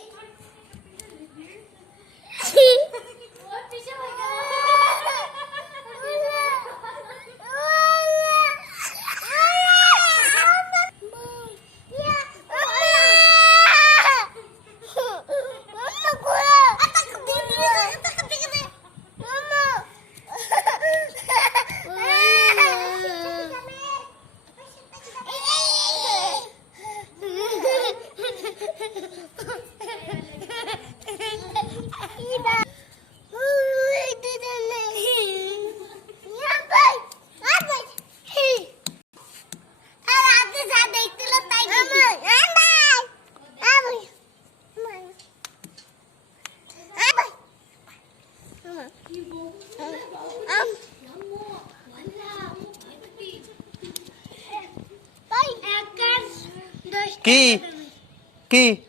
Hey, Que? Que? Que? Que?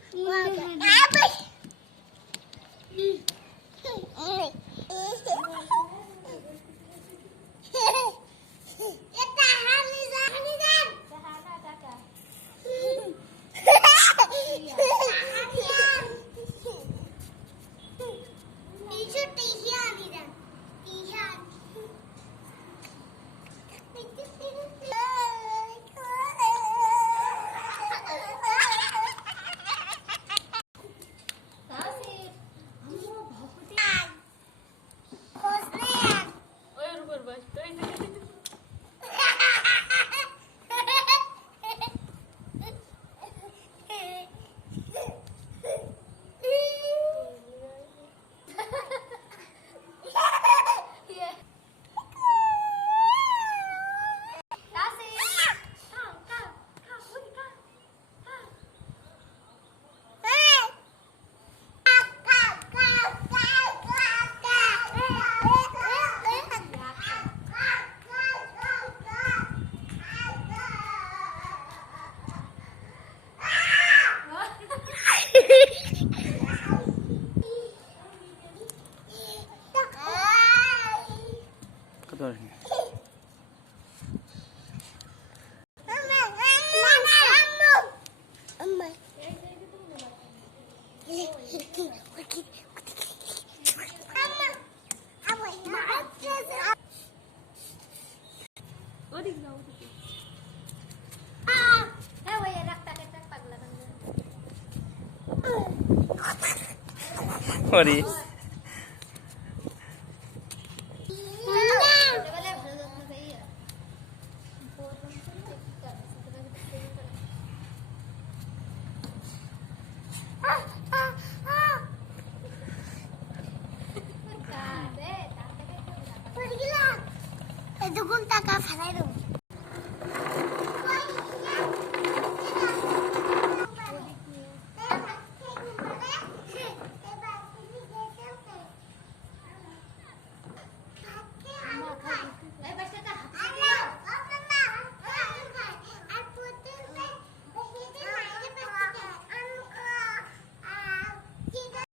What is? দুগুণ টাকা ফেলাই দেবো।